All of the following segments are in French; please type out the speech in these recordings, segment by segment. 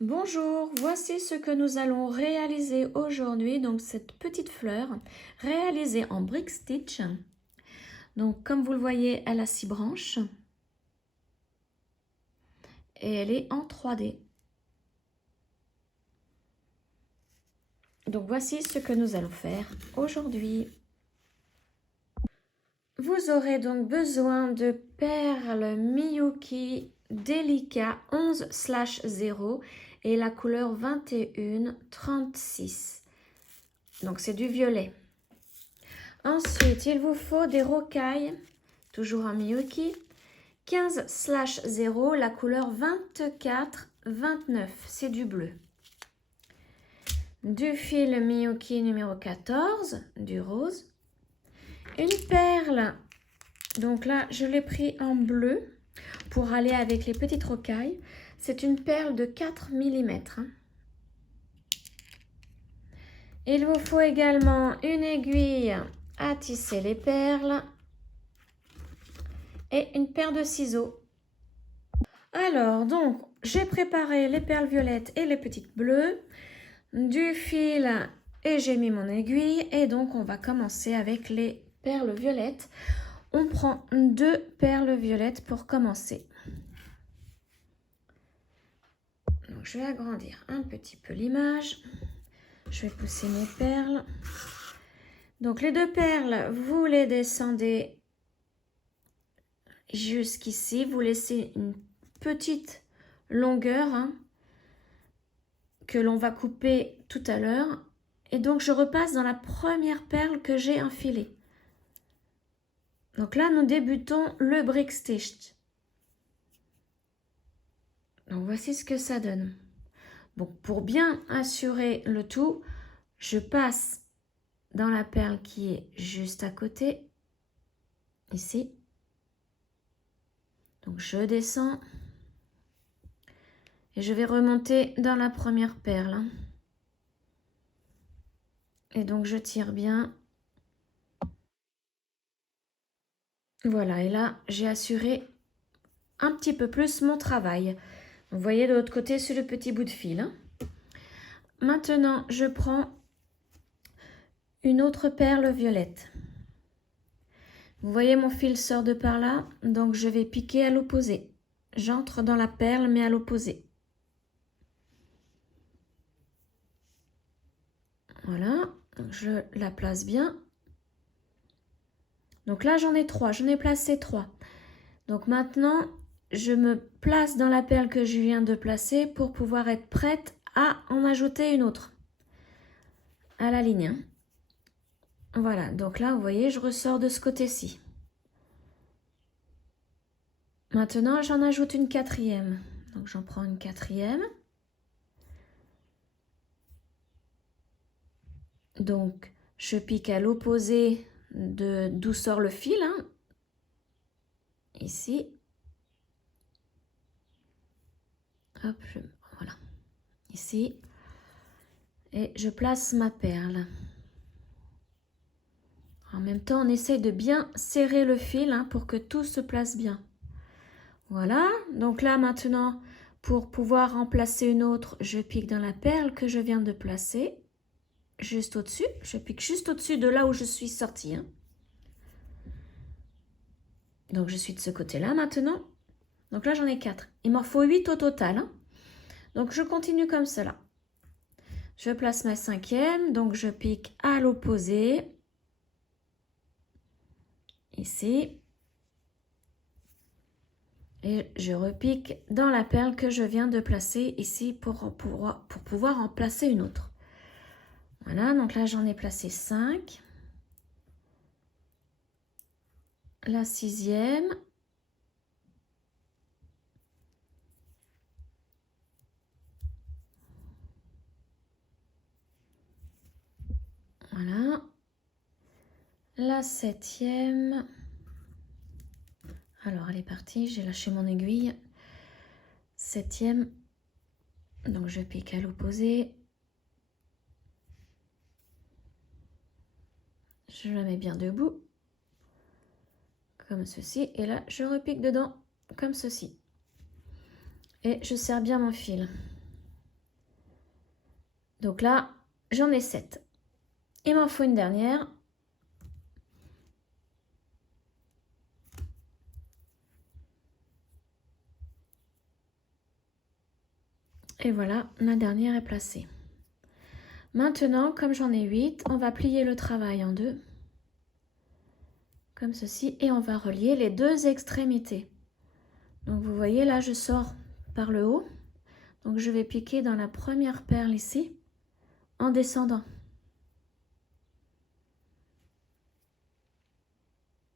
Bonjour, voici ce que nous allons réaliser aujourd'hui, donc cette petite fleur réalisée en brick stitch. Donc comme vous le voyez, elle a 6 branches et elle est en 3D. Donc voici ce que nous allons faire aujourd'hui. Vous aurez donc besoin de perles Miyuki Delica 11/0 et la couleur 2136. Donc c'est du violet. Ensuite, il vous faut des rocailles, toujours en Miyuki, 15/0, la couleur 24-29, c'est du bleu. Du fil Miyuki numéro 14, du rose. Une perle, donc là je l'ai pris en bleu pour aller avec les petites rocailles. C'est une perle de 4 mm. Il vous faut également une aiguille à tisser les perles et une paire de ciseaux. Alors, donc, j'ai préparé les perles violettes et les petites bleues, du fil et j'ai mis mon aiguille. Et donc, on va commencer avec les perles violettes. On prend 2 perles violettes pour commencer. Donc, je vais agrandir un petit peu l'image. Je vais pousser mes perles. Donc, les 2 perles, vous les descendez jusqu'ici. Vous laissez une petite longueur que l'on va couper tout à l'heure. Et donc, je repasse dans la première perle que j'ai enfilée. Donc là, nous débutons le brick stitch. Donc, voici ce que ça donne. Donc, pour bien assurer le tout, je passe dans la perle qui est juste à côté, ici. Donc, je descends et je vais remonter dans la première perle. Et donc, je tire bien. Voilà, et là, j'ai assuré un petit peu plus mon travail. Vous voyez de l'autre côté, c'est le petit bout de fil. Maintenant, je prends une autre perle violette. Vous voyez, mon fil sort de par là, donc je vais piquer à l'opposé. J'entre dans la perle, mais à l'opposé. Voilà, je la place bien. Donc là, j'en ai 3, j'en ai placé 3. Donc maintenant, je me place dans la perle que je viens de placer pour pouvoir être prête à en ajouter une autre à la ligne. Voilà, donc là, vous voyez, je ressors de ce côté-ci. Maintenant, j'en ajoute une 4e. Donc, j'en prends une 4e. Donc, je pique à l'opposé d'où sort le fil. Ici. Hop, voilà. Ici. Et je place ma perle. En même temps, on essaye de bien serrer le fil pour que tout se place bien. Voilà. Donc là, maintenant, pour pouvoir en placer une autre, je pique dans la perle que je viens de placer. Juste au-dessus. Je pique juste au-dessus de là où je suis sortie. Donc, je suis de ce côté-là maintenant. Donc là, j'en ai 4. Il m'en faut 8 au total. Donc, je continue comme cela. Je place ma 5e. Donc, je pique à l'opposé. Ici. Et je repique dans la perle que je viens de placer ici pour pouvoir en placer une autre. Voilà, donc là, j'en ai placé 5. La 6e. Voilà. La 7e. Alors, elle est partie. J'ai lâché mon aiguille. 7e. Donc, je pique à l'opposé. Je la mets bien debout. Comme ceci. Et là, je repique dedans comme ceci. Et je serre bien mon fil. Donc là, j'en ai 7. Il m'en faut une dernière. Et voilà, la dernière est placée. Maintenant, comme j'en ai 8, on va plier le travail en deux. Comme ceci. Et on va relier les deux extrémités. Donc vous voyez, là, je sors par le haut. Donc je vais piquer dans la première perle ici, en descendant.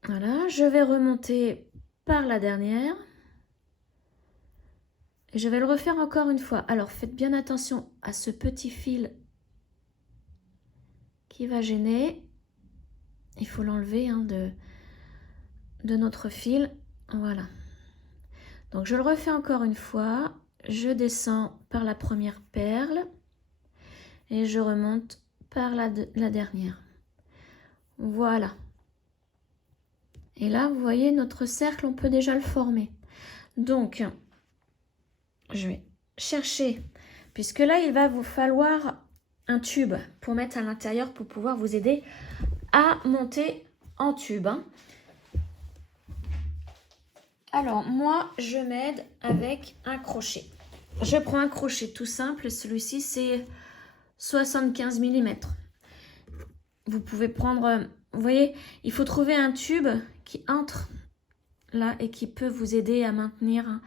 Voilà, je vais remonter par la dernière. Et je vais le refaire encore une fois. Alors faites bien attention à ce petit fil qui va gêner. Il faut l'enlever hein, de notre fil. Voilà. Donc je le refais encore une fois. Je descends par la première perle et je remonte par la dernière. Voilà. Et là, vous voyez, notre cercle, on peut déjà le former. Donc, je vais chercher, puisque là, il va vous falloir un tube pour mettre à l'intérieur pour pouvoir vous aider à monter en tube. Alors, moi, je m'aide avec un crochet. Je prends un crochet tout simple. Celui-ci, c'est 75 mm. Vous pouvez prendre... Vous voyez, il faut trouver un tube qui entre là et qui peut vous aider à maintenir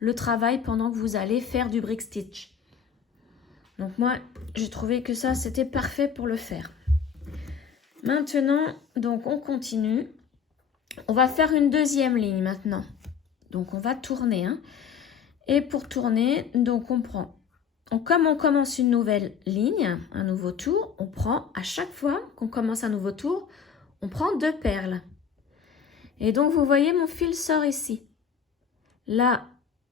le travail pendant que vous allez faire du brick stitch. Donc moi, j'ai trouvé que ça, c'était parfait pour le faire. Maintenant, donc on continue. On va faire une deuxième ligne maintenant. Donc on va tourner. Hein. Et pour tourner, donc on prend... Comme on commence une nouvelle ligne, un nouveau tour, on prend à chaque fois qu'on commence un nouveau tour, on prend 2 perles. Et donc vous voyez, mon fil sort ici. Là,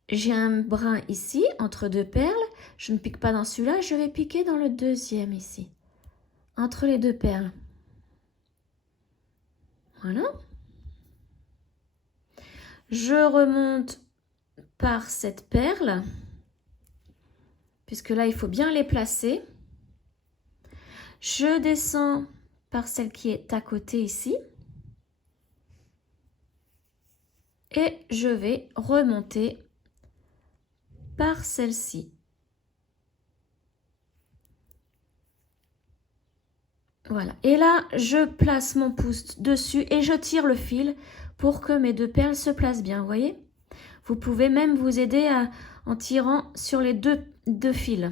j'ai un brin ici, entre 2 perles. Je ne pique pas dans celui-là, je vais piquer dans le deuxième ici. Entre les 2 perles. Voilà. Je remonte par cette perle. Puisque là, il faut bien les placer. Je descends par celle qui est à côté ici. Et je vais remonter par celle-ci. Voilà. Et là, je place mon pouce dessus et je tire le fil pour que mes 2 perles se placent bien, vous voyez? Vous pouvez même vous aider en tirant sur les deux fils.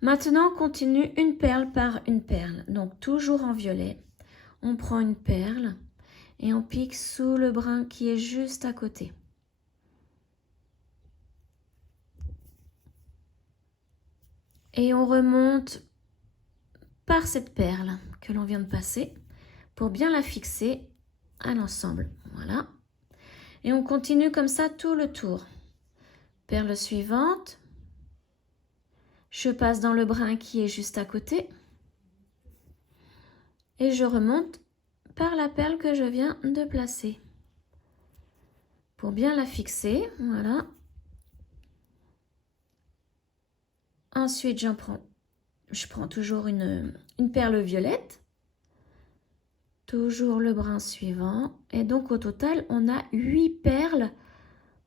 Maintenant, on continue une perle par une perle. Donc, toujours en violet. On prend une perle et on pique sous le brin qui est juste à côté. Et on remonte par cette perle que l'on vient de passer pour bien la fixer à l'ensemble. Voilà. Et on continue comme ça tout le tour. Perle suivante. Je passe dans le brin qui est juste à côté. Et je remonte par la perle que je viens de placer. Pour bien la fixer, voilà. Ensuite, je prends toujours une perle violette. Toujours le brin suivant. Et donc, au total, on a 8 perles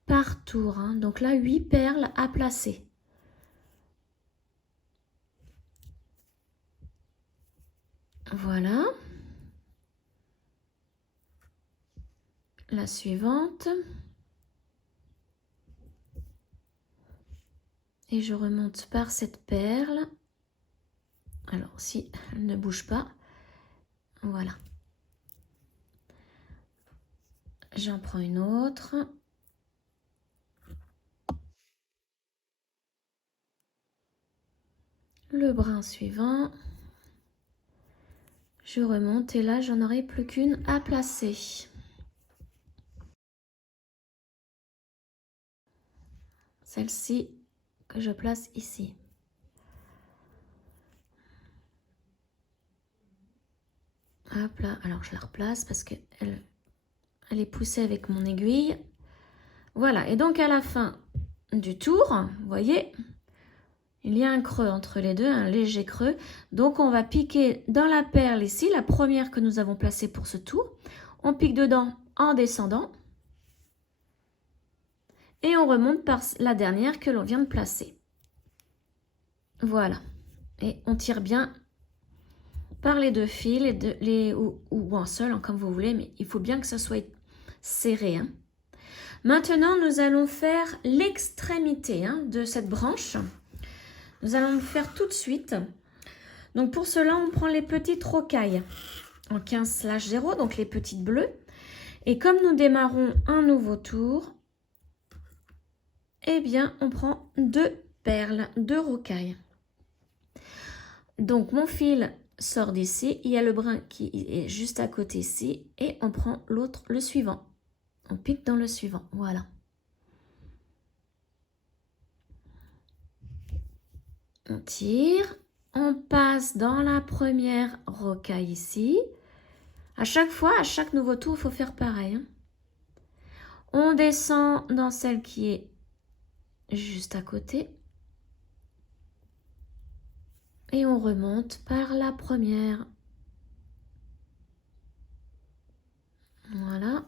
par tour. Hein. Donc là, 8 perles à placer. Voilà. La suivante. Et je remonte par cette perle. Alors, si elle ne bouge pas, voilà. J'en prends une autre. Le brin suivant. Je remonte et là, j'en aurai plus qu'une à placer. Celle-ci que je place ici. Hop là, alors je la replace parce qu'elle est poussée avec mon aiguille. Voilà, et donc à la fin du tour, vous voyez, Il y a un creux entre les deux, un léger creux. Donc on va piquer dans la perle ici, la première que nous avons placée pour ce tour. On pique dedans en descendant. Et on remonte par la dernière que l'on vient de placer. Voilà. Et on tire bien par les deux fils, ou un seul, hein, comme vous voulez, mais il faut bien que ça soit serré. Hein. Maintenant, nous allons faire l'extrémité de cette branche. Nous allons le faire tout de suite. Donc pour cela, on prend les petites rocailles en 15/0, donc les petites bleues. Et comme nous démarrons un nouveau tour, eh bien, on prend 2 perles, 2 rocailles. Donc mon fil sort d'ici, il y a le brin qui est juste à côté ici, et on prend l'autre, le suivant. On pique dans le suivant, voilà. On tire, on passe dans la première rocaille ici. À chaque fois, à chaque nouveau tour, il faut faire pareil. Hein. On descend dans celle qui est juste à côté. Et on remonte par la première. Voilà.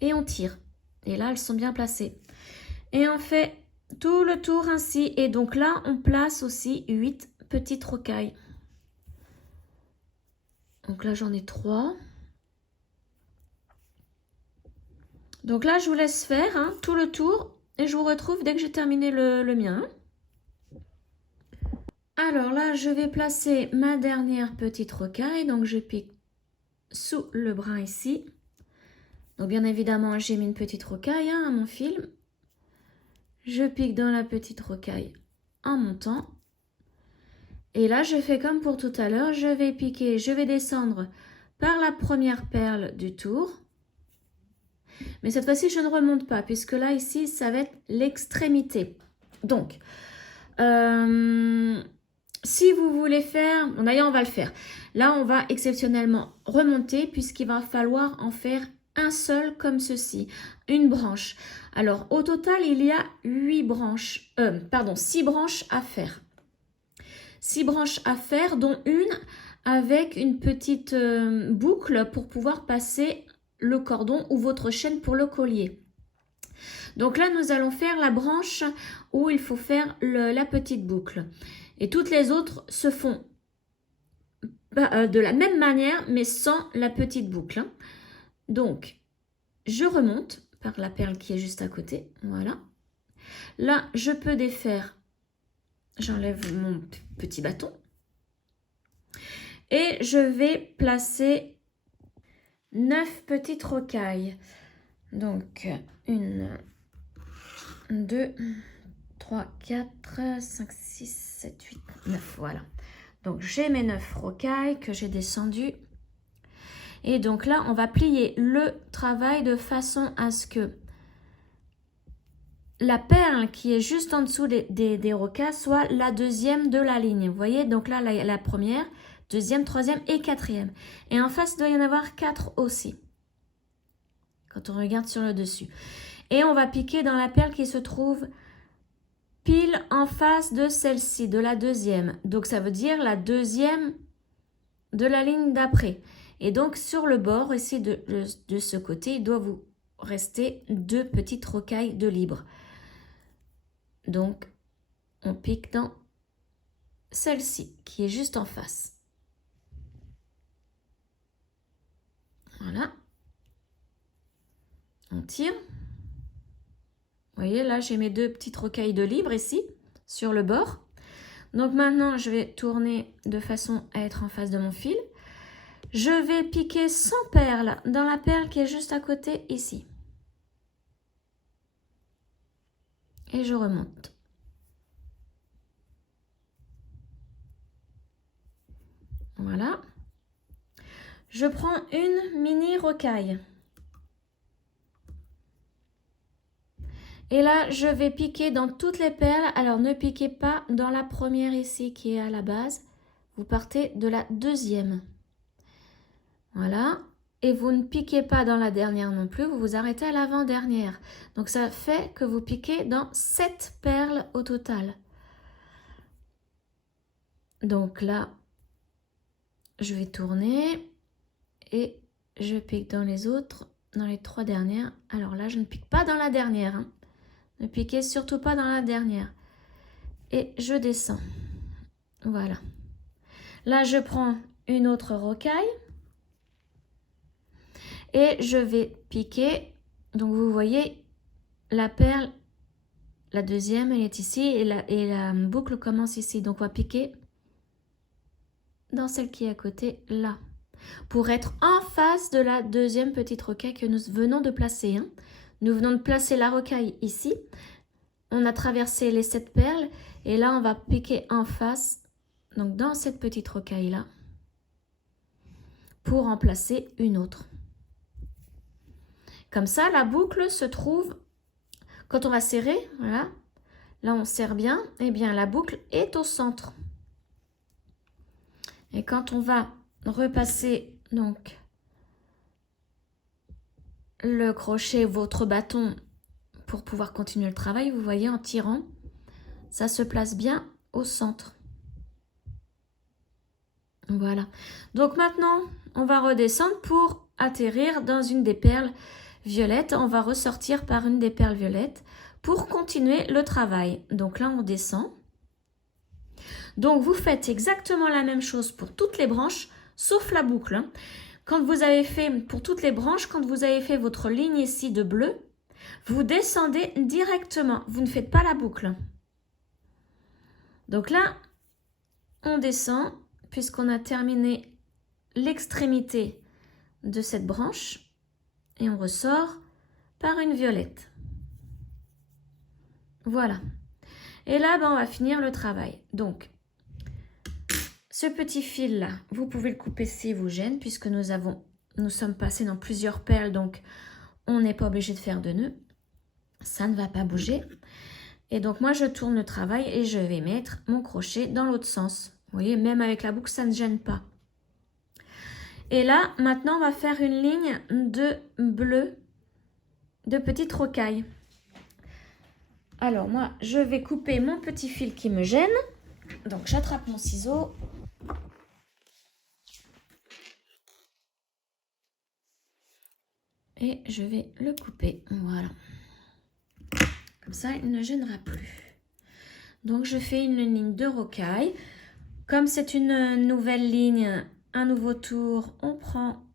Et on tire. Et là, elles sont bien placées. Et on fait tout le tour ainsi. Et donc là, on place aussi 8 petites rocailles. Donc là, j'en ai 3. Donc là, je vous laisse faire tout le tour. Et je vous retrouve dès que j'ai terminé le mien. Alors là, je vais placer ma dernière petite rocaille. Donc je pique sous le brin ici. Donc bien évidemment, j'ai mis une petite rocaille à mon fil. Je pique dans la petite rocaille en montant. Et là, je fais comme pour tout à l'heure. Je vais piquer, je vais descendre par la première perle du tour. Mais cette fois-ci, je ne remonte pas, puisque là, ici, ça va être l'extrémité. Donc, si vous voulez faire... Bon, d'ailleurs, on va le faire. Là, on va exceptionnellement remonter, puisqu'il va falloir en faire un seul comme ceci, une branche. Alors, au total, il y a 6 branches à faire. 6 branches à faire, dont une avec une petite boucle pour pouvoir passer le cordon ou votre chaîne pour le collier. Donc là, nous allons faire la branche où il faut faire la petite boucle. Et toutes les autres se font de la même manière, mais sans la petite boucle. Donc, je remonte par la perle qui est juste à côté. Voilà. Là, je peux défaire. J'enlève mon petit bâton. Et je vais placer 9 petites rocailles. Donc, 1, 2, 3, 4, 5, 6, 7, 8, 9. Voilà. Donc, j'ai mes 9 rocailles que j'ai descendues. Et donc là, on va plier le travail de façon à ce que la perle qui est juste en dessous des rocailles soit la deuxième de la ligne. Vous voyez, donc là, la première, deuxième, troisième et quatrième. Et en face, il doit y en avoir 4 aussi. Quand on regarde sur le dessus. Et on va piquer dans la perle qui se trouve pile en face de celle-ci, de la deuxième. Donc ça veut dire la deuxième de la ligne d'après. Et donc sur le bord ici de ce côté, il doit vous rester 2 petites rocailles de libre. Donc on pique dans celle-ci qui est juste en face. Voilà. On tire. Vous voyez, là, j'ai mes 2 petites rocailles de libre ici, sur le bord. Donc maintenant, je vais tourner de façon à être en face de mon fil. Je vais piquer sans perle dans la perle qui est juste à côté ici. Et je remonte. Voilà. Je prends une mini rocaille. Et là, je vais piquer dans toutes les perles. Alors, ne piquez pas dans la première ici qui est à la base. Vous partez de la deuxième. Voilà. Et vous ne piquez pas dans la dernière non plus. Vous vous arrêtez à l'avant-dernière. Donc, ça fait que vous piquez dans 7 perles au total. Donc là, je vais tourner et je pique dans les autres, dans les 3 dernières. Alors là, je ne pique pas dans la dernière, hein. Ne piquez surtout pas dans la dernière. Et je descends. Voilà. Là, je prends une autre rocaille et je vais piquer. Donc, vous voyez, la perle, la deuxième, elle est ici et la boucle commence ici. Donc, on va piquer dans celle qui est à côté, là, pour être en face de la deuxième petite rocaille que nous venons de placer, hein. Nous venons de placer la rocaille ici. On a traversé les 7 perles et là, on va piquer en face, donc dans cette petite rocaille-là, pour en placer une autre. Comme ça, la boucle se trouve, quand on va serrer, voilà, là on serre bien, et bien la boucle est au centre. Et quand on va repasser donc le crochet, votre bâton, pour pouvoir continuer le travail, vous voyez en tirant, ça se place bien au centre. Voilà. Donc maintenant, on va redescendre pour atterrir dans une des perles violettes. On va ressortir par une des perles violettes pour continuer le travail. Donc là, on descend. Donc vous faites exactement la même chose pour toutes les branches, sauf la boucle, hein. Quand vous avez fait, pour toutes les branches, quand vous avez fait votre ligne ici de bleu, vous descendez directement. Vous ne faites pas la boucle. Donc là, on descend, puisqu'on a terminé l'extrémité de cette branche, et on ressort par une violette. Voilà. Et là, on va finir le travail. Donc, ce petit fil-là, vous pouvez le couper s'il vous gêne, puisque nous sommes passés dans plusieurs perles, donc on n'est pas obligé de faire de nœuds. Ça ne va pas bouger. Et donc, moi, je tourne le travail et je vais mettre mon crochet dans l'autre sens. Vous voyez, même avec la boucle, ça ne gêne pas. Et là, maintenant, on va faire une ligne de bleu, de petite rocaille. Alors, moi, je vais couper mon petit fil qui me gêne. Donc, j'attrape mon ciseau. Et je vais le couper. Voilà. Comme ça, il ne gênera plus. Donc, je fais une ligne de rocaille. Comme c'est une nouvelle ligne, un nouveau tour, on prend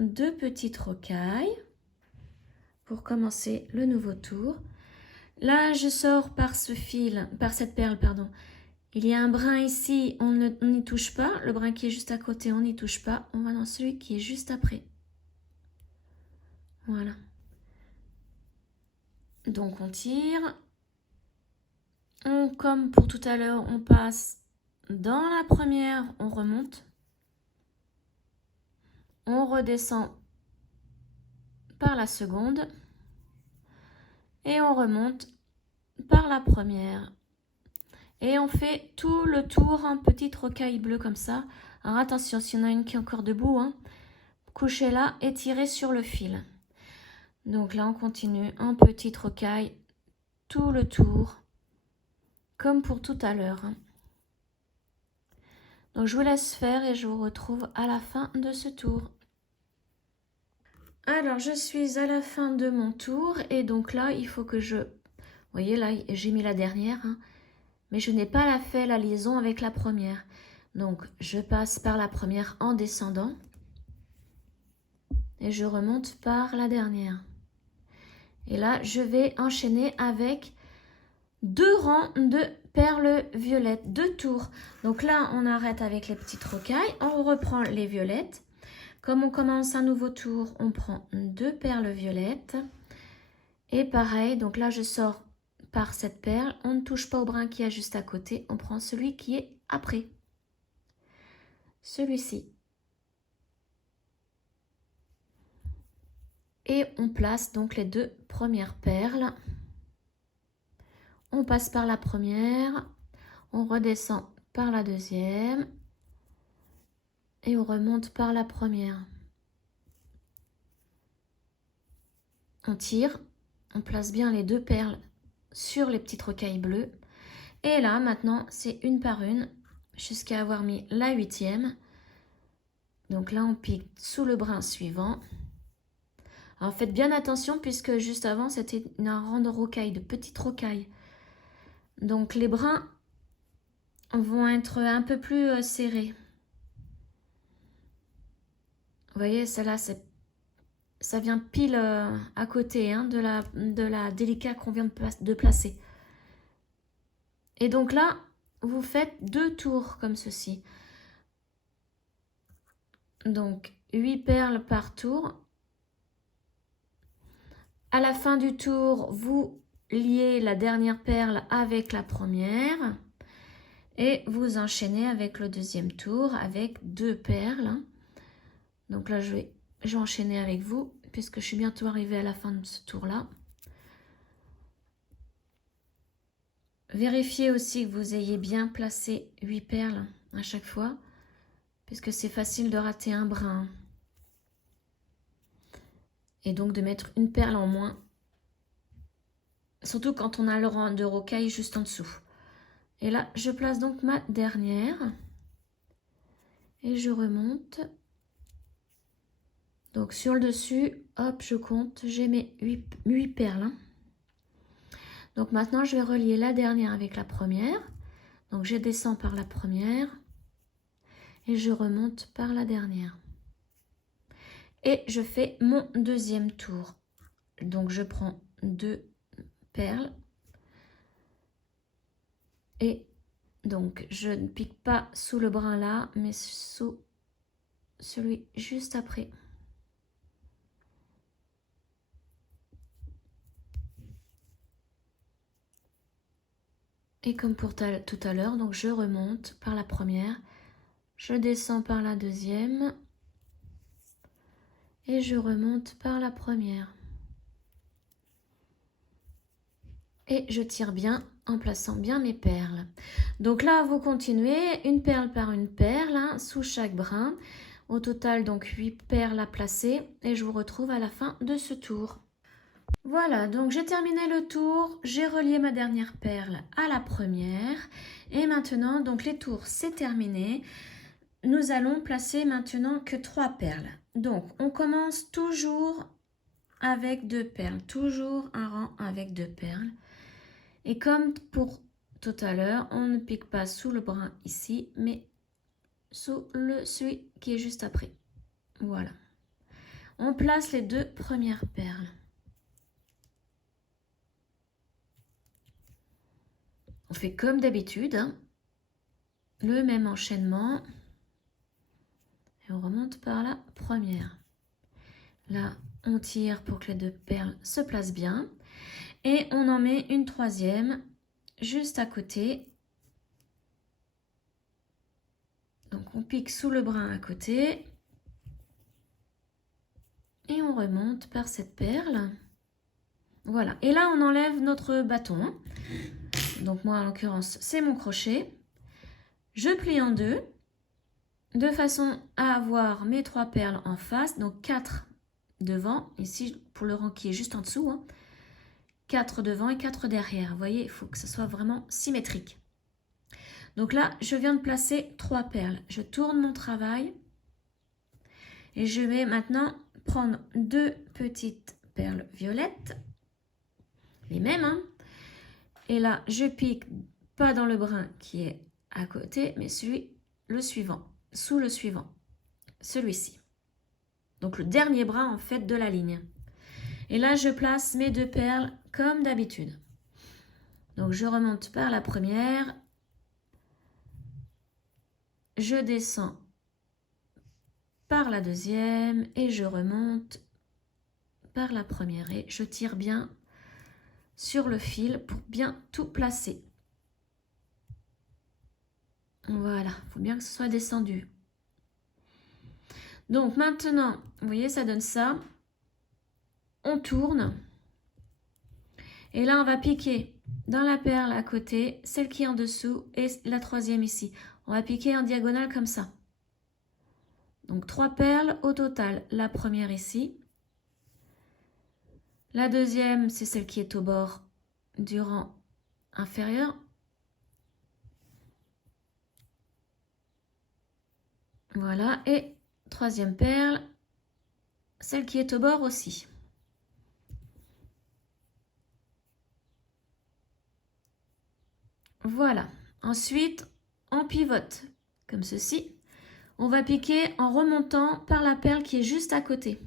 2 petites rocailles pour commencer le nouveau tour. Là, je sors par ce fil, par cette perle, pardon. Il y a un brin ici, on n'y touche pas. Le brin qui est juste à côté, on n'y touche pas. On va dans celui qui est juste après. Voilà. Donc, on tire. Comme pour tout à l'heure, on passe dans la première, on remonte. On redescend par la seconde. Et on remonte par la première. Et on fait tout le tour en petite rocaille bleue comme ça. Alors attention, s'il y en a une qui est encore debout, hein, couchez-la et tirez sur le fil. Donc là, on continue en petite rocaille tout le tour, comme pour tout à l'heure, hein. Donc je vous laisse faire et je vous retrouve à la fin de ce tour. Alors, je suis à la fin de mon tour et donc là, il faut que vous voyez, là, j'ai mis la dernière, hein, mais je n'ai pas fait la liaison avec la première. Donc, je passe par la première en descendant et je remonte par la dernière. Et là, je vais enchaîner avec 2 rangs de perles violettes, 2 tours. Donc là, on arrête avec les petites rocailles, on reprend les violettes. Comme on commence un nouveau tour, on prend 2 perles violettes. Et pareil, donc là, je sors par cette perle. On ne touche pas au brin qui est juste à côté. On prend celui qui est après. Celui-ci. Et on place donc les 2 premières perles. On passe par la première. On redescend par la deuxième. Et on remonte par la première. On tire. On place bien les 2 perles sur les petites rocailles bleues. Et là, maintenant, c'est une par une. jusqu'à avoir mis la 8e. Donc là, on pique sous le brin suivant. Alors faites bien attention puisque juste avant, c'était un rang de rocaille, de petites rocailles. Donc les brins vont être un peu plus serrés. Vous voyez, celle-là, ça vient pile à côté hein, de la délicat qu'on vient de placer. Et donc là, vous faites 2 tours comme ceci. Donc 8 perles par tour. À la fin du tour, vous liez la dernière perle avec la première. Et vous enchaînez avec le deuxième tour avec 2 perles. Donc là, je vais enchaîner avec vous puisque je suis bientôt arrivée à la fin de ce tour-là. Vérifiez aussi que vous ayez bien placé 8 perles à chaque fois puisque c'est facile de rater un brin. Et donc de mettre une perle en moins. Surtout quand on a le rang de rocaille juste en dessous. Et là, je place donc ma dernière. Et je remonte. Donc sur le dessus, hop, je compte. J'ai mes 8 perles. Donc maintenant, je vais relier la dernière avec la première. Donc je descends par la première. Et je remonte par la dernière. Et je fais mon deuxième tour. Donc je prends 2 perles. Et donc je ne pique pas sous le brin là, mais sous celui juste après. Et comme pour tout à l'heure, donc je remonte par la première, je descends par la deuxième et je remonte par la première. Et je tire bien en plaçant bien mes perles. Donc là, vous continuez une perle par une perle hein, sous chaque brin. Au total, donc 8 perles à placer et je vous retrouve à la fin de ce tour. Voilà, donc j'ai terminé le tour, j'ai relié ma dernière perle à la première et maintenant, donc les tours c'est terminé. Nous allons placer maintenant que 3 perles. Donc on commence toujours avec 2 perles, toujours un rang avec 2 perles. Et comme pour tout à l'heure, on ne pique pas sous le brin ici, mais sous celui qui est juste après. Voilà. On place les 2 premières perles. On fait comme d'habitude, hein, le même enchaînement. Et on remonte par la première. Là, on tire pour que les 2 perles se placent bien. Et on en met une troisième juste à côté. Donc on pique sous le brin à côté. Et on remonte par cette perle. Voilà. Et là, on enlève notre bâton. Donc moi, en l'occurrence, c'est mon crochet. Je plie en 2. De façon à avoir mes 3 perles en face. Donc 4 devant. Ici, pour le rang qui est juste en dessous. Hein. 4 devant et 4 derrière. Vous voyez, il faut que ce soit vraiment symétrique. Donc là, je viens de placer 3 perles. Je tourne mon travail. Et je vais maintenant prendre 2 petites perles violettes. Les mêmes, hein. Et là, je pique pas dans le brin qui est à côté, mais le suivant, sous le suivant, celui-ci. Donc le dernier brin en fait de la ligne. Et là, je place mes 2 perles comme d'habitude. Donc je remonte par la première. Je descends par la deuxième et je remonte par la première. Et je tire bien sur le fil pour bien tout placer. Voilà, il faut bien que ce soit descendu. Donc maintenant, vous voyez, ça donne ça. On tourne. Et là, on va piquer dans la perle à côté, celle qui est en dessous et la troisième ici. On va piquer en diagonale comme ça. Donc 3 perles au total. La première ici. La deuxième, c'est celle qui est au bord du rang inférieur. Voilà, et troisième perle, celle qui est au bord aussi. Voilà, ensuite on pivote comme ceci. On va piquer en remontant par la perle qui est juste à côté.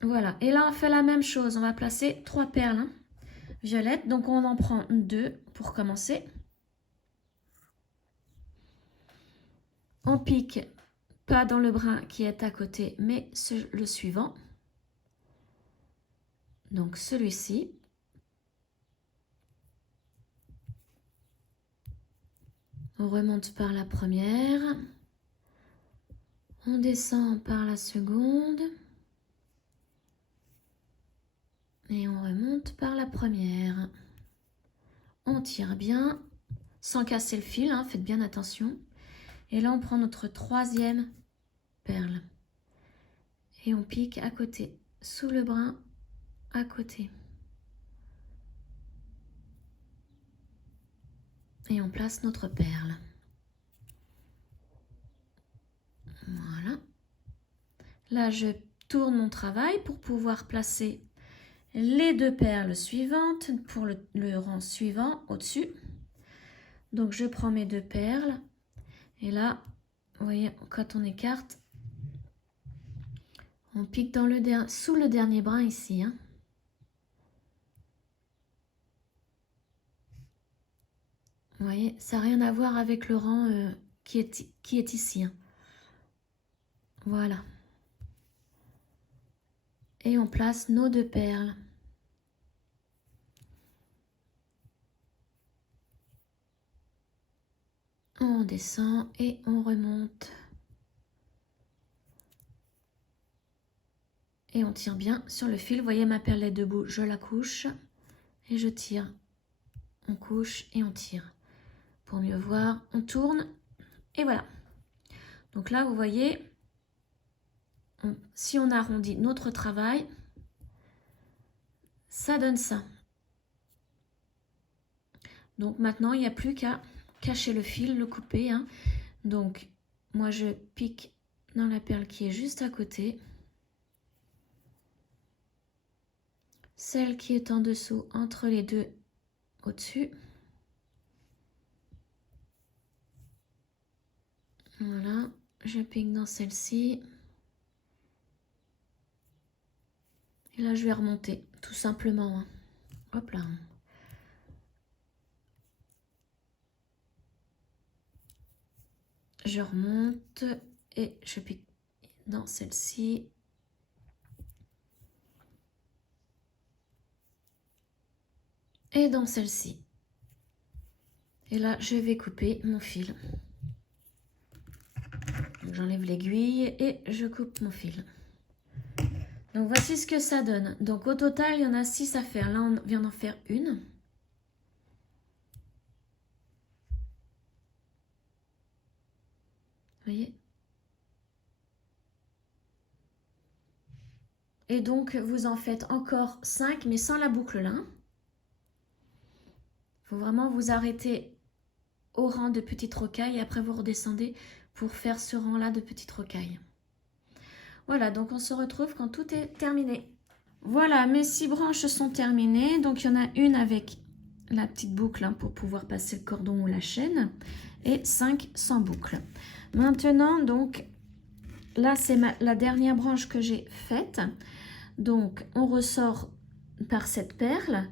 Voilà, et là on fait la même chose, on va placer 3 perles hein, violettes, donc on en prend 2 pour commencer. On pique pas dans le brin qui est à côté, mais le suivant. Donc celui-ci. On remonte par la première. On descend par la seconde. Et on remonte par la première. On tire bien, sans casser le fil, hein, faites bien attention. Et là, on prend notre troisième perle. Et on pique à côté, sous le brin, à côté. Et on place notre perle. Voilà. Là, je tourne mon travail pour pouvoir placer les 2 perles suivantes pour le rang suivant au-dessus. Donc, je prends mes 2 perles. Et là, vous voyez, quand on écarte, on pique dans sous le dernier brin ici. Hein. Vous voyez, ça n'a rien à voir avec le rang qui est ici. Hein. Voilà. Et on place nos 2 perles. On descend et on remonte. Et on tire bien sur le fil. Vous voyez ma perle est debout, je la couche et je tire. On couche et on tire. Pour mieux voir, on tourne et voilà. Donc là, vous voyez, si on arrondit notre travail, ça donne ça. Donc maintenant, il n'y a plus qu'à cacher le fil, le couper. Hein. Donc, moi, je pique dans la perle qui est juste à côté. Celle qui est en dessous, entre les 2 au-dessus. Voilà, je pique dans celle-ci. Et là, je vais remonter, tout simplement. Hein. Hop là. Je remonte et je pique dans celle-ci. Et dans celle-ci. Et là, je vais couper mon fil. J'enlève l'aiguille et je coupe mon fil. Donc, voici ce que ça donne. Donc, au total, il y en a 6 à faire. Là, on vient d'en faire une. Vous voyez? Et donc, vous en faites encore 5, mais sans la boucle là. Il faut vraiment vous arrêter au rang de petites rocailles et après vous redescendez pour faire ce rang-là de petites rocailles. Voilà, donc on se retrouve quand tout est terminé. Voilà, mes 6 branches sont terminées. Donc, il y en a une avec la petite boucle hein, pour pouvoir passer le cordon ou la chaîne et 5 sans boucle. Maintenant, donc, là, c'est la dernière branche que j'ai faite. Donc, on ressort par cette perle.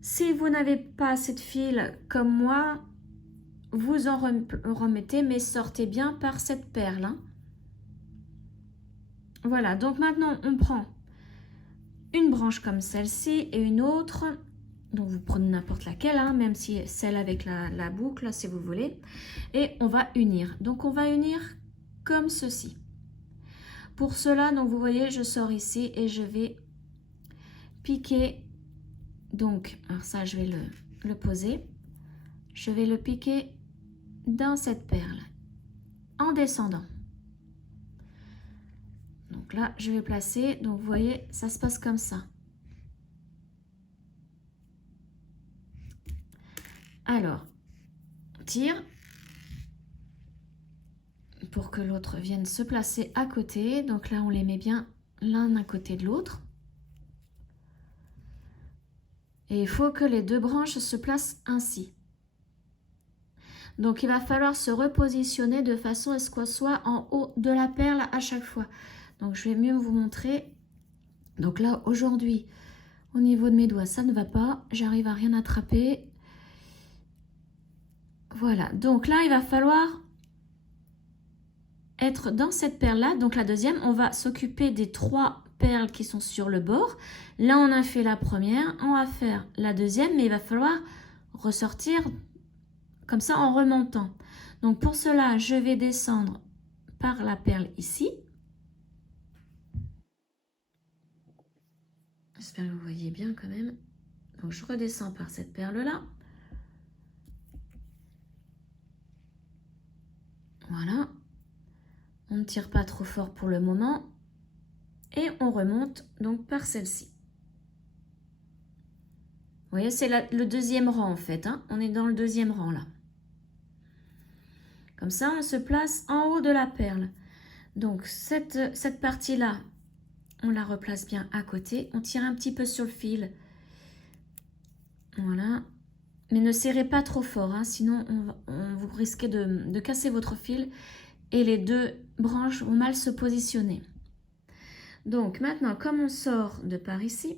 Si vous n'avez pas assez de fil comme moi, vous en remettez, mais sortez bien par cette perle. Hein. Voilà, donc maintenant, on prend une branche comme celle-ci et une autre. Donc, vous prenez n'importe laquelle, hein, même si celle avec la boucle, si vous voulez. Et on va unir. Donc, on va unir comme ceci. Pour cela, donc vous voyez, je sors ici et je vais piquer. Donc, alors ça, je vais le poser. Je vais le piquer dans cette perle en descendant. Donc là, je vais placer. Donc, vous voyez, ça se passe comme ça. Alors, on tire. pour que l'autre vienne se placer à côté. Donc là, on les met bien l'un à côté de l'autre. Et il faut que les deux branches se placent ainsi. Donc il va falloir se repositionner de façon à ce qu'on soit en haut de la perle à chaque fois. Donc je vais mieux vous montrer. Donc là, aujourd'hui, au niveau de mes doigts, ça ne va pas. J'arrive à rien attraper. Voilà, donc là, il va falloir être dans cette perle-là. Donc la deuxième, on va s'occuper des 3 perles qui sont sur le bord. Là, on a fait la première, on va faire la deuxième, mais il va falloir ressortir comme ça en remontant. Donc pour cela, je vais descendre par la perle ici. J'espère que vous voyez bien quand même. Donc je redescends par cette perle-là. Voilà. On ne tire pas trop fort pour le moment. Et on remonte donc par celle-ci. Vous voyez, c'est le deuxième rang en fait. Hein. On est dans le deuxième rang là. Comme ça, on se place en haut de la perle. Donc cette partie-là, on la replace bien à côté. On tire un petit peu sur le fil. Voilà. Mais ne serrez pas trop fort, hein, sinon vous risquez de casser votre fil et les deux branches vont mal se positionner. Donc maintenant, comme on sort de par ici,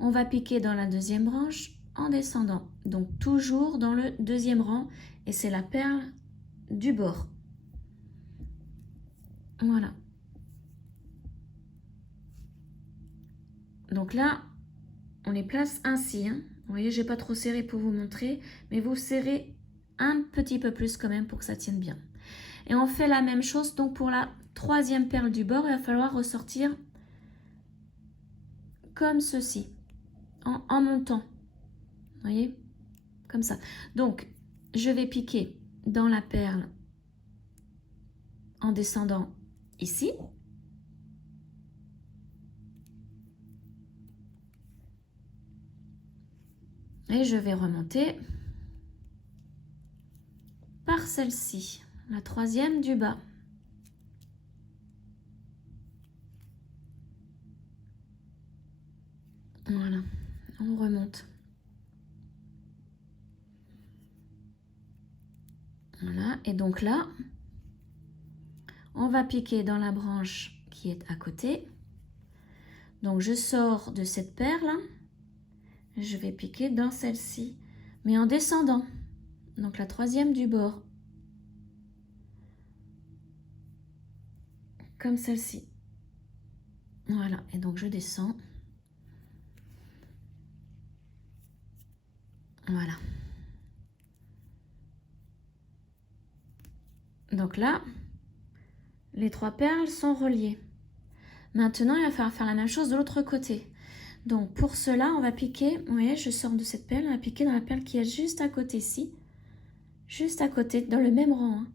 on va piquer dans la deuxième branche en descendant. Donc toujours dans le deuxième rang et c'est la perle du bord. Voilà. Donc là, on les place ainsi. Hein. Vous voyez, je n'ai pas trop serré pour vous montrer, mais vous serrez un petit peu plus quand même pour que ça tienne bien. Et on fait la même chose donc pour la troisième perle du bord. Il va falloir ressortir comme ceci, en montant. Vous voyez, comme ça. Donc, je vais piquer dans la perle en descendant ici. Et je vais remonter par celle-ci, la troisième du bas. Voilà, on remonte. Voilà, et donc là, on va piquer dans la branche qui est à côté. Donc je sors de cette perle, je vais piquer dans celle-ci, mais en descendant. Donc la troisième du bord. Comme celle-ci. Voilà, et donc je descends. Voilà. Donc là, les 3 perles sont reliées. Maintenant, il va falloir faire la même chose de l'autre côté. Donc pour cela, on va piquer, vous voyez, je sors de cette perle, on va piquer dans la perle qui est juste à côté ici. Juste à côté, dans le même rang. Hein,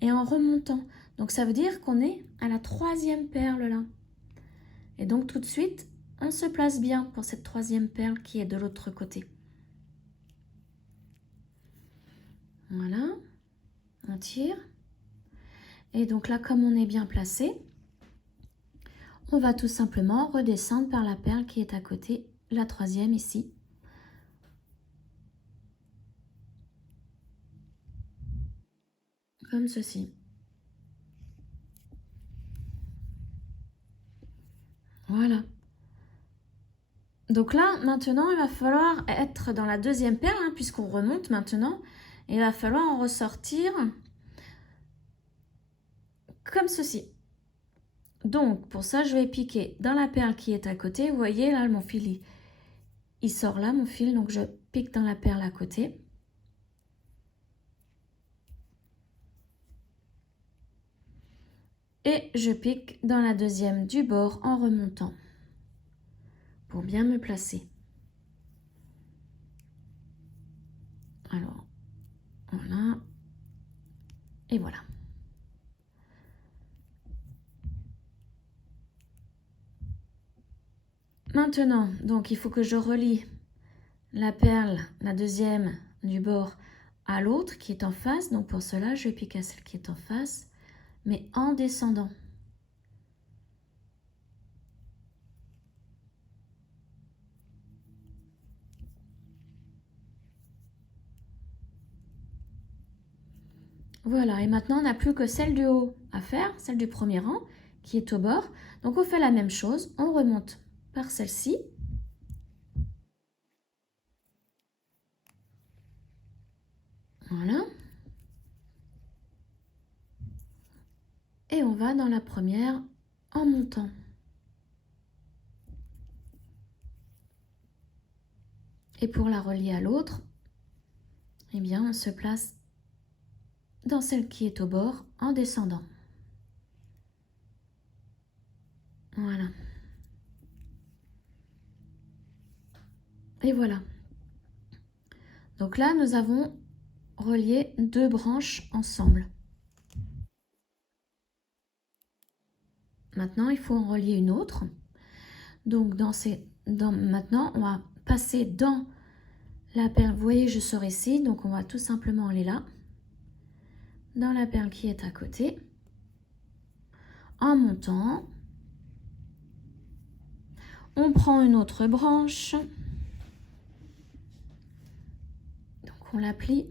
et en remontant. Donc ça veut dire qu'on est à la troisième perle là. Et donc tout de suite, on se place bien pour cette troisième perle qui est de l'autre côté. Voilà, on tire. Et donc là, comme on est bien placé, on va tout simplement redescendre par la perle qui est à côté, la troisième ici. Comme ceci. Voilà. Donc là, maintenant, il va falloir être dans la deuxième perle, hein, puisqu'on remonte maintenant. Et il va falloir en ressortir comme ceci. Donc, pour ça, je vais piquer dans la perle qui est à côté. Vous voyez, là, mon fil, il sort là, mon fil. Donc, je pique dans la perle à côté. Et je pique dans la deuxième du bord en remontant. Pour bien me placer. Alors, voilà. Et voilà. Maintenant, donc il faut que je relie la perle, la deuxième du bord, à l'autre qui est en face. Donc pour cela, je pique à celle qui est en face mais en descendant. Voilà, et maintenant on n'a plus que celle du haut à faire, celle du premier rang qui est au bord. Donc on fait la même chose, on remonte par celle-ci. Voilà. Et on va dans la première en montant. Et pour la relier à l'autre, eh bien on se place dans celle qui est au bord en descendant. Voilà. Et voilà. Donc là, nous avons relié deux branches ensemble. Maintenant, il faut en relier une autre. Donc maintenant, on va passer dans la perle. Vous voyez, je sors ici, donc on va tout simplement aller là, dans la perle qui est à côté, en montant. On prend une autre branche. Donc on la plie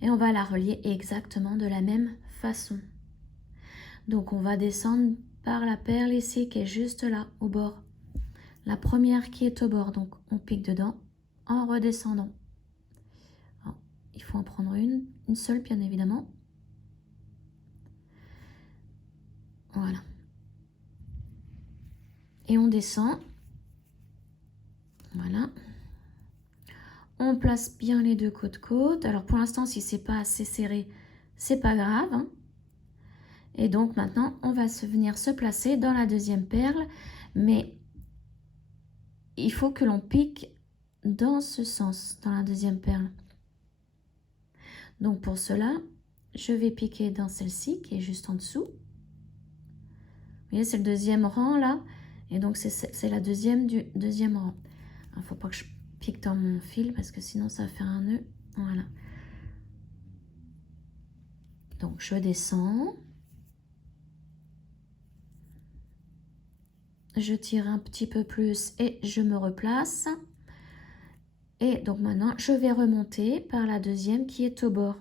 et on va la relier exactement de la même façon. Donc on va descendre par la perle ici qui est juste là au bord. La première qui est au bord, donc on pique dedans en redescendant. Alors, il faut en prendre une seule bien évidemment. Voilà. Et on descend. Voilà. On place bien les deux côte-côte. Alors pour l'instant, si c'est pas assez serré, c'est pas grave, hein. Et donc maintenant, on va venir se placer dans la deuxième perle, mais il faut que l'on pique dans ce sens, dans la deuxième perle. Donc pour cela, je vais piquer dans celle-ci qui est juste en dessous. Vous voyez, c'est le deuxième rang là, et donc c'est la deuxième du deuxième rang. Il ne faut pas que je pique dans mon fil parce que sinon ça va faire un nœud. Voilà. Donc je descends. Je tire un petit peu plus et je me replace. Et donc maintenant, je vais remonter par la deuxième qui est au bord.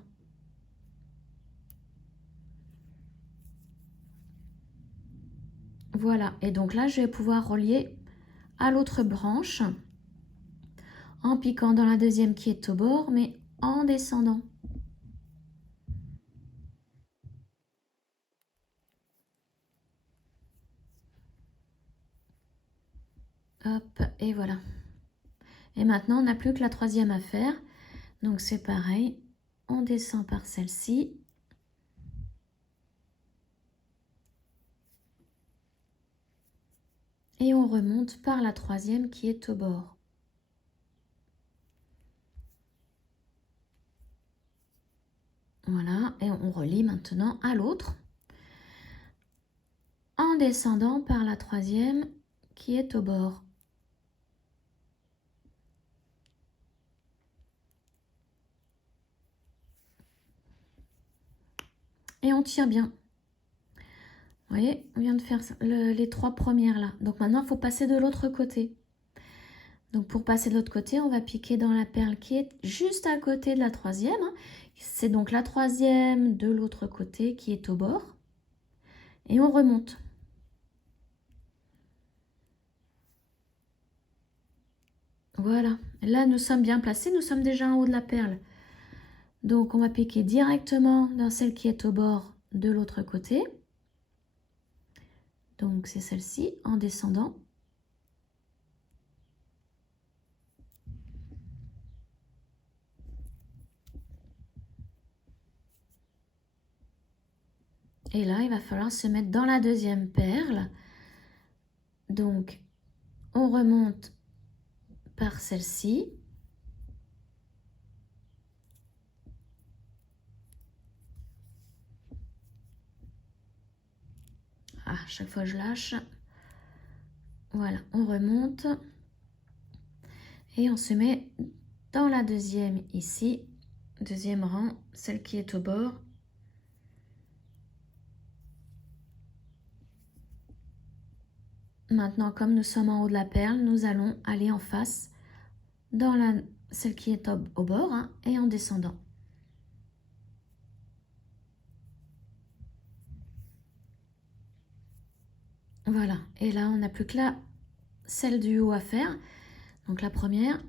Voilà, et donc là, je vais pouvoir relier à l'autre branche en piquant dans la deuxième qui est au bord, mais en descendant. Hop, et voilà. Et maintenant, on n'a plus que la troisième à faire. Donc c'est pareil, on descend par celle-ci. Et on remonte par la troisième qui est au bord. Voilà, et on relie maintenant à l'autre en descendant par la troisième qui est au bord. Et on tire bien. Vous voyez, on vient de faire les trois premières là. Donc maintenant, il faut passer de l'autre côté. Donc pour passer de l'autre côté, on va piquer dans la perle qui est juste à côté de la troisième. C'est donc la troisième de l'autre côté qui est au bord. Et on remonte. Voilà. Là, nous sommes bien placés. Nous sommes déjà en haut de la perle. Donc on va piquer directement dans celle qui est au bord de l'autre côté. Donc c'est celle-ci en descendant. Et là, il va falloir se mettre dans la deuxième perle. Donc, on remonte par celle-ci. Ah, chaque fois je lâche. Voilà, on remonte. Et on se met dans la deuxième ici. Deuxième rang, celle qui est au bord. Maintenant, comme nous sommes en haut de la perle, nous allons aller en face dans celle qui est au bord, hein, et en descendant. Voilà, et là on n'a plus que celle du haut à faire. Donc la première,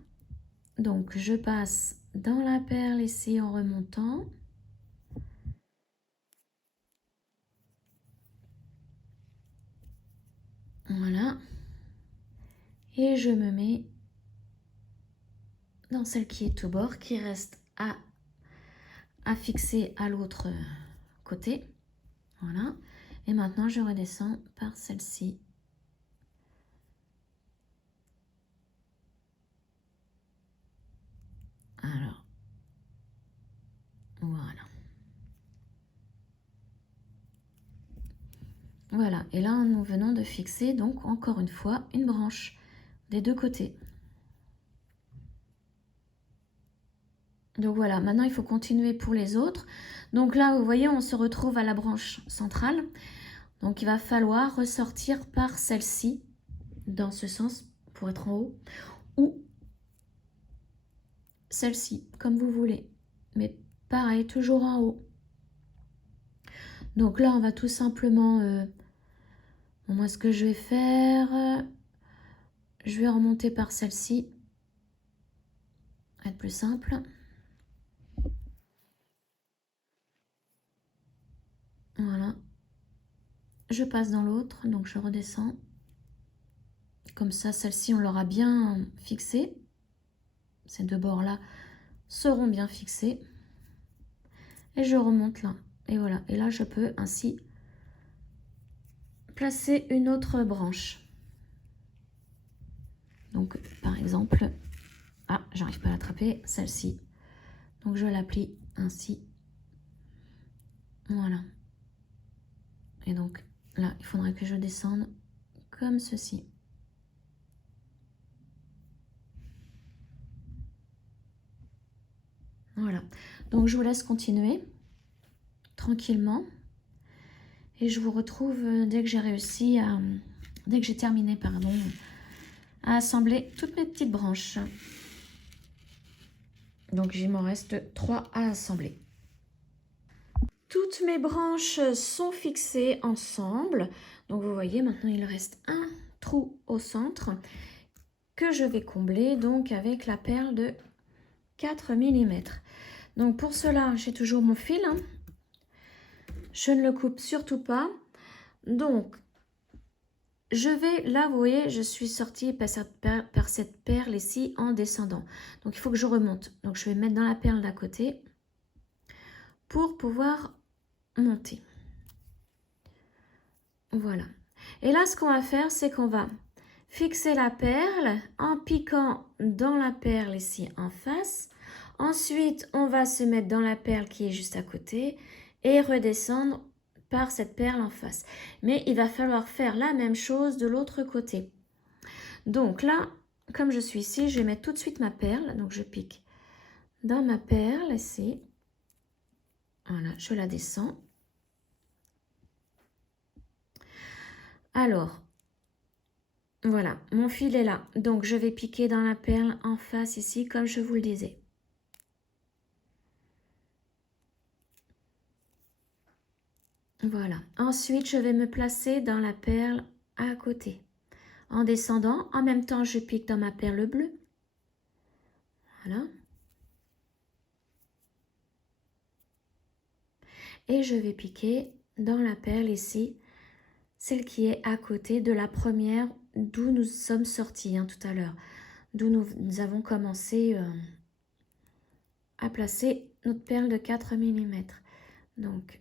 donc je passe dans la perle ici en remontant. Voilà. Et je me mets dans celle qui est au bord, qui reste à fixer à l'autre côté. Voilà. Et maintenant, je redescends par celle-ci. Alors, voilà. Voilà. Et là, nous venons de fixer, donc, encore une fois, une branche des deux côtés. Donc voilà, maintenant il faut continuer pour les autres. Donc là, vous voyez, on se retrouve à la branche centrale. Donc il va falloir ressortir par celle-ci, dans ce sens, pour être en haut, ou celle-ci, comme vous voulez. Mais pareil, toujours en haut. Donc là, on va tout simplement... moi, ce que je vais faire... je vais remonter par celle-ci. Ça va être plus simple. Voilà. Je passe dans l'autre, donc je redescends. Comme ça, celle-ci, on l'aura bien fixée. Ces deux bords-là seront bien fixés. Et je remonte là. Et voilà. Et là, je peux ainsi placer une autre branche. Donc, par exemple... Ah, j'arrive pas à l'attraper. Celle-ci. Donc, je la plie ainsi. Voilà. Et donc, là, il faudrait que je descende comme ceci. Voilà. Donc, je vous laisse continuer tranquillement. Et je vous retrouve dès que j'ai réussi à... Dès que j'ai terminé, pardon, à assembler toutes mes petites branches. Donc, il m'en reste 3 à assembler. Toutes mes branches sont fixées ensemble. Donc, vous voyez, maintenant, il reste un trou au centre que je vais combler donc avec la perle de 4 mm. Donc, pour cela, j'ai toujours mon fil. Hein. Je ne le coupe surtout pas. Donc, je vais, là, vous voyez, je suis sortie par cette perle ici en descendant. Donc, il faut que je remonte. Donc, je vais mettre dans la perle d'à côté pour pouvoir monter. Voilà. Et là, ce qu'on va faire, c'est qu'on va fixer la perle en piquant dans la perle ici en face. Ensuite, on va se mettre dans la perle qui est juste à côté et redescendre par cette perle en face. Mais il va falloir faire la même chose de l'autre côté. Donc là, comme je suis ici, je vais mettre tout de suite ma perle. Donc je pique dans ma perle ici. Voilà, je la descends. Alors, voilà, mon fil est là. Donc je vais piquer dans la perle en face ici, comme je vous le disais. Voilà. Ensuite, je vais me placer dans la perle à côté. En descendant, en même temps, je pique dans ma perle bleue. Voilà. Et je vais piquer dans la perle ici, celle qui est à côté de la première d'où nous sommes sortis hein, tout à l'heure. D'où nous avons commencé à placer notre perle de 4 mm. Donc,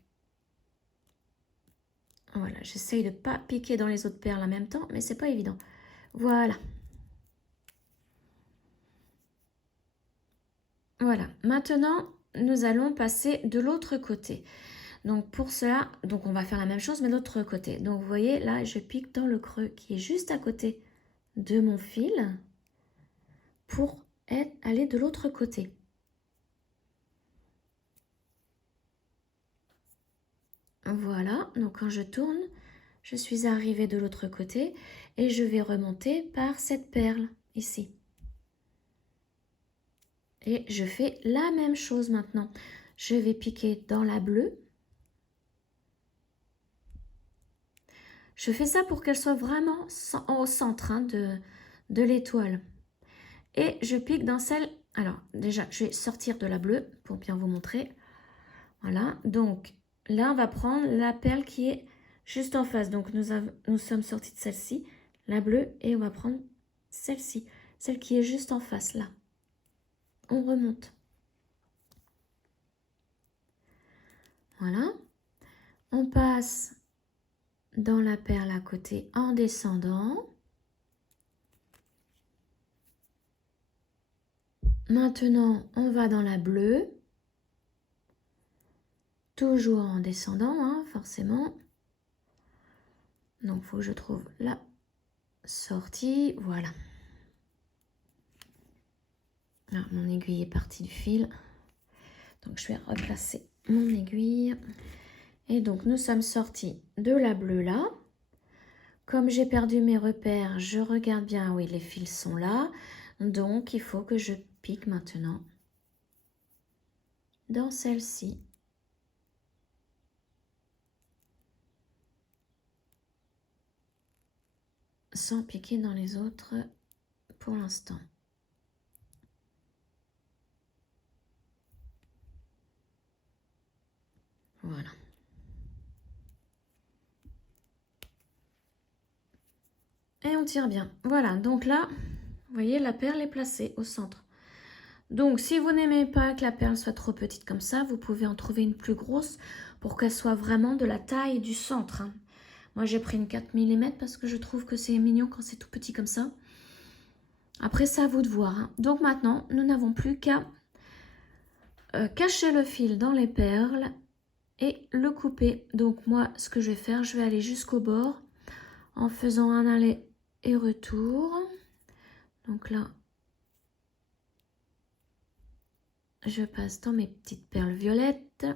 voilà, j'essaye de ne pas piquer dans les autres perles en même temps, mais c'est pas évident. Voilà. Voilà. Maintenant, nous allons passer de l'autre côté. Donc, pour cela, donc on va faire la même chose, mais de l'autre côté. Donc, vous voyez, là, je pique dans le creux qui est juste à côté de mon fil pour aller de l'autre côté. Voilà. Donc, quand je tourne, je suis arrivée de l'autre côté. et je vais remonter par cette perle ici. Et je fais la même chose maintenant. Je vais piquer dans la bleue. Je fais ça pour qu'elle soit vraiment au centre hein, de l'étoile. Et je pique dans celle... Alors, déjà, je vais sortir de la bleue pour bien vous montrer. Voilà, donc là, on va prendre la perle qui est juste en face. Donc, nous sommes sortis de celle-ci, la bleue, et on va prendre celle-ci, celle qui est juste en face, là. On remonte. Voilà. On passe dans la perle à côté en descendant. Maintenant, on va dans la bleue. Toujours en descendant, hein, forcément. Donc, il faut que je trouve la sortie. Voilà. Ah, mon aiguille est partie du fil. Donc, je vais replacer mon aiguille. Et donc, nous sommes sortis de la bleue là. Comme j'ai perdu mes repères, je regarde bien. Oui, les fils sont là. Donc, il faut que je pique maintenant dans celle-ci. Sans piquer dans les autres pour l'instant. Voilà. Et on tire bien. Voilà, donc là, vous voyez, la perle est placée au centre. Donc, si vous n'aimez pas que la perle soit trop petite comme ça, vous pouvez en trouver une plus grosse pour qu'elle soit vraiment de la taille du centre. Hein. Moi, j'ai pris une 4 mm parce que je trouve que c'est mignon quand c'est tout petit comme ça. Après, c'est à vous de voir. Hein. Donc maintenant, nous n'avons plus qu'à cacher le fil dans les perles et le couper. Donc moi, ce que je vais faire, je vais aller jusqu'au bord en faisant un aller et retour. Donc là, je passe dans mes petites perles violettes.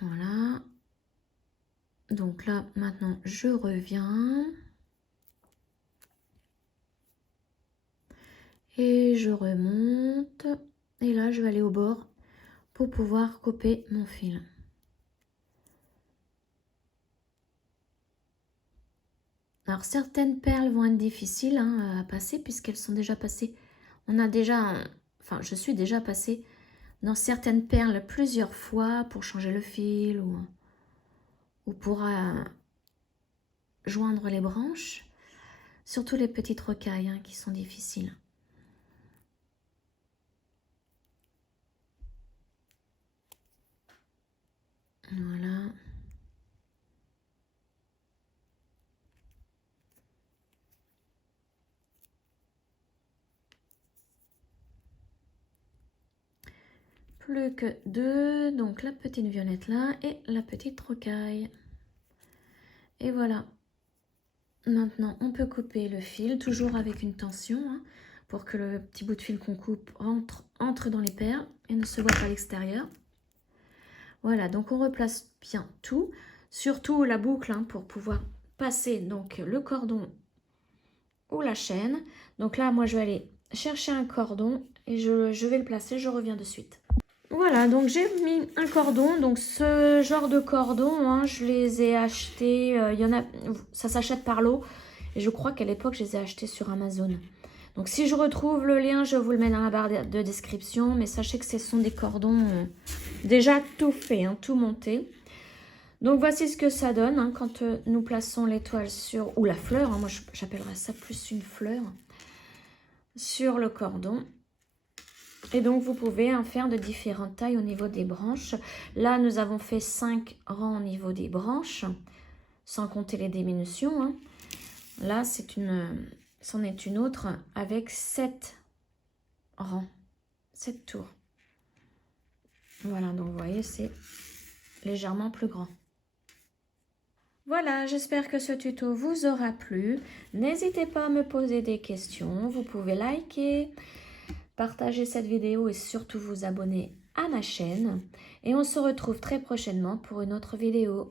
Voilà. Donc là, maintenant, je reviens. Et je remonte. Et là, je vais aller au bord pour pouvoir couper mon fil. Alors, certaines perles vont être difficiles hein, à passer puisqu'elles sont déjà passées. On a déjà, enfin, je suis déjà passée dans certaines perles plusieurs fois pour changer le fil ou pour joindre les branches. Surtout les petites rocailles hein, qui sont difficiles. Voilà. Plus que deux, donc la petite violette là et la petite rocaille. Et voilà. Maintenant, on peut couper le fil, toujours avec une tension, hein, pour que le petit bout de fil qu'on coupe entre dans les perles et ne se voit pas à l'extérieur. Voilà, donc on replace bien tout, surtout la boucle, hein, pour pouvoir passer donc le cordon ou la chaîne. Donc là, moi, je vais aller chercher un cordon et je vais le placer, je reviens de suite. Voilà, donc j'ai mis un cordon. Donc ce genre de cordon, hein, je les ai achetés, il y en a, ça s'achète par lot. Et je crois qu'à l'époque, je les ai achetés sur Amazon. Donc si je retrouve le lien, je vous le mets dans la barre de description. Mais sachez que ce sont des cordons déjà tout faits, hein, tout montés. Donc voici ce que ça donne hein, quand nous plaçons l'étoile sur, ou la fleur, hein, moi j'appellerais ça plus une fleur, sur le cordon. Et donc vous pouvez en faire de différentes tailles au niveau des branches. Là nous avons fait 5 rangs au niveau des branches, sans compter les diminutions. Hein. Là c'en est une autre avec 7 rangs, 7 tours. Voilà, donc vous voyez c'est légèrement plus grand. Voilà, j'espère que ce tuto vous aura plu. N'hésitez pas à me poser des questions. Vous pouvez liker, partager cette vidéo et surtout vous abonner à ma chaîne. Et on se retrouve très prochainement pour une autre vidéo.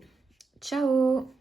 Ciao!